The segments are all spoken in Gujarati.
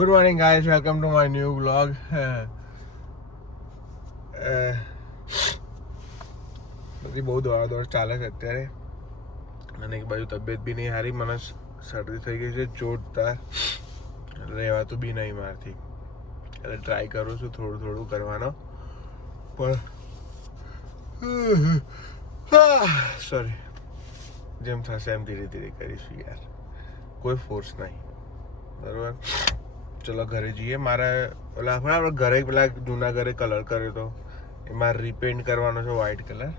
Good morning guys, welcome to my new vlog. બધી બહુ દોડ ચાલે છે અત્યારે, અને એક બાજુ તબિયત બી નહીં સારી, મને શરદી થઈ ગઈ છે જોરદાર, રહેવાતું બી નહીં મારથી. એટલે ટ્રાય કરું છું થોડું કરવાનો, પણ સોરી, જેમ થશે એમ ધીરે ધીરે કરીશું યાર, કોઈ ફોર્સ નહીં. બરાબર, ચલો ઘરે જઈએ. મારે ઓલા આપણે ઘરે પેલા જૂના ઘરે કલર કર્યો હતો, એમાં રીપેન્ટ કરવાનો છે વ્હાઈટ કલર,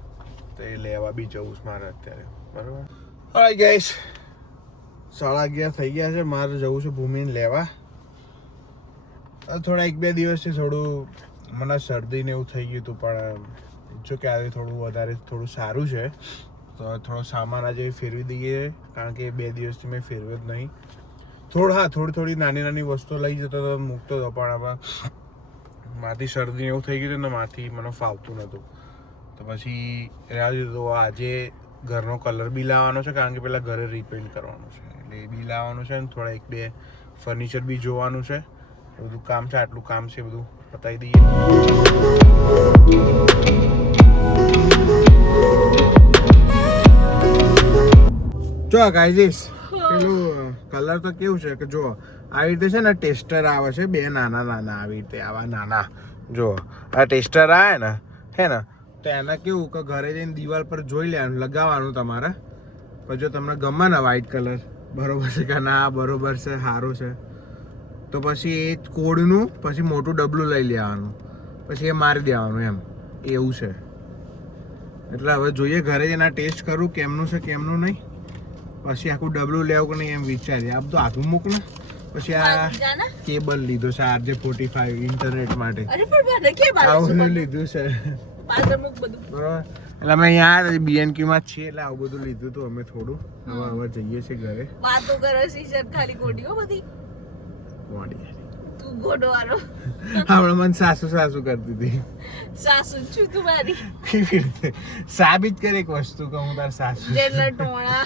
તો એ લેવા બી જવું છે મારે અત્યારે. બરાબર, હા ગાઈસ, 11:30 થઈ ગયા છે. મારે જવું છે ભૂમિને લેવા. થોડા 1-2 દિવસથી થોડું મને શરદી ને એવું થઈ ગયું હતું, પણ જો કે આજે થોડું સારું છે, તો થોડો સામાન આજે ફેરવી દઈએ, કારણ કે 2 દિવસથી મેં ફેરવ્યો જ નહીં. થોડી નાની વસ્તુ લઈ જતો હતો, મૂકતો હતો, પણ હવે માથી શરદી એવું થઈ ગયું હતું ને, માથી મને ફાવતું નહોતું, તો પછી રહ્યા દીધું. આજે ઘરનો કલર બી લાવવાનો છે, કારણ કે પેલા ઘરે રીપેન્ટ કરવાનું છે, એટલે એ બી લાવવાનું છે, ને થોડા 1-2 ફર્નિચર બી જોવાનું છે. બધું કામ છે, આટલું કામ છે, બધું પતાવી દઈએ. જો ગાઈઝ, પેલું કલર તો કેવું છે કે જો આવી રીતે છે ને, ટેસ્ટર આવે છે 2 નાના આવી રીતે, આવા નાના. જો આ ટેસ્ટર આવે ને, હે ને, તો એના કેવું કે ઘરે જઈને દિવાલ પર જોઈ લેવાનું, લગાવવાનું તમારે. પછી જો તમને ગમે ને વ્હાઈટ કલર, બરોબર છે કે ના બરોબર છે, સારું છે, તો પછી એ કોડનું પછી મોટું ડબલું લઈ લેવાનું, પછી એ મારી દેવાનું, એમ એવું છે. એટલે હવે જોઈએ ઘરે જઈને ટેસ્ટ કરું કેમનું છે કેમનું નહીં, પછી આખું ડબલું લેવું કે નહીં એમ વિચારીએ. આ બધું આખું મૂક ને. પછી આ કેબલ લીધો છે RJ45 ઇન્ટરનેટ માટે, આવું લીધું છે. બરોબર, એટલે અમે અહીંયા BNQ માં છીએ, એટલે આવું બધું લીધું હતું અમે થોડું. હવે જઈએ છીએ ઘરે. વાતો કરે છે ખાલી ગોડીઓ બધી કોડી તું ગોડવારો. હમણાં મને સાસુ કરતી હતી. સાસુ છું તું મારી? કેવી રીતે સાબિત કરે એક વસ્તુ કે હું તાર સાસુ? જેટલા ટોણા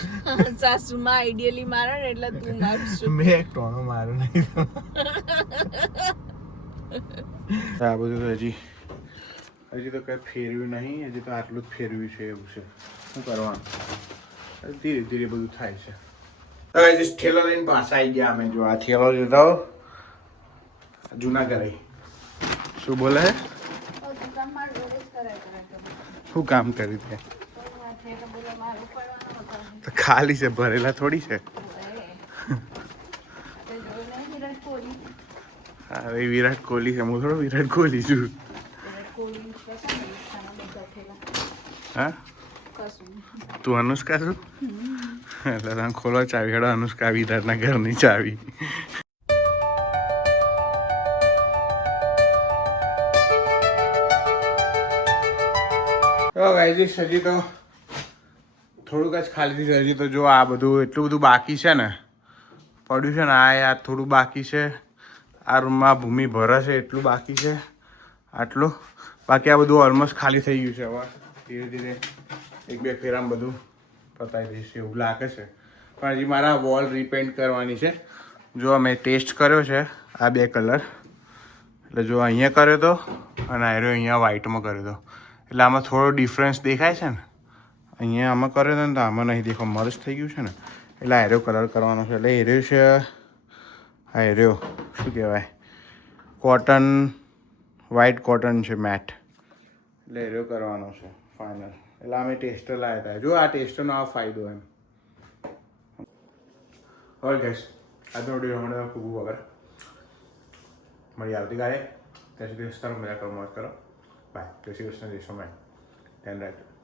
સાસુમાં આઈડિયલી મારે ને એટલે તું મારશું. મેં એક ટોણો મારો નહીં. આ બધું તો હજી તો કઈ ફેરવ્યું નહીં, હજી તો આટલું જ ફેરવ્યું છે. એવું છે, શું કરવાનું, ધીરે ધીરે બધું થાય છે. ઠેલો લઈને પાછા આવી ગયા અમે. જો આ ઠેલો લીધો જૂના ઘરે. શું બોલે? શું કામ કરી દે? તો ખાલી છે, ભરેલા થોડી છે. હા, વિરાટ કોહલી છે, હું થોડો વિરાટ કોહલી છું. હા, તું અનુષ્કા છું? એટલે તમે ખોલો ચાવી, હેડો અનુષ્કા વિરાટના ઘરની ચાવી. હજી તો થોડુંક જ ખાલી છે. હજી તો જો આ બધું એટલું બધું બાકી છે ને, પડ્યું છે ને, આ થોડું બાકી છે. આ રૂમમાં ભૂમિ ભરે છે એટલું બાકી છે, આટલું બાકી. આ બધું ઓલમોસ્ટ ખાલી થઈ ગયું છે. હવે ધીરે ધીરે 1-2 ફેરામાં બધું પતાવી દઈશ એવું લાગે છે. પણ હજી મારા વોલ રીપેન્ટ કરવાની છે. જો મેં ટેસ્ટ કર્યો છે આ 2 કલર, એટલે જો અહીંયા કર્યો હતો અને અહીંયા વ્હાઈટમાં કર્યો હતો, એટલે આમાં થોડો ડિફરન્સ દેખાય છે ને. અહીંયા આમાં કર્યો હતો ને, તો આમાં નહીં દેખો, મર્જ થઈ ગયું છે ને, એટલે એરો કલર કરવાનો છે. એટલે એર્યો છે આ એર્યો શું કહેવાય, કોટન, વ્હાઈટ કોટન છે મેટ, એટલે એર્યો કરવાનો છે ફાઇનલ. એટલે અમે ટેસ્ટર લાવ્યા હતા. જો આ ટેસ્ટરનો આ ફાયદો એમ. ઓલ ગાઈસ, આજનો વિડીયો હમણાં ખૂબ વગર મળી આવતીકાલે. ત્યાં સુધી વિસ્તારમાં મજા કરો, મોજ કરો. બાય. જય શ્રી કૃષ્ણ, જય સ્વામિનારાયણ. ધ્યાન રાખજો.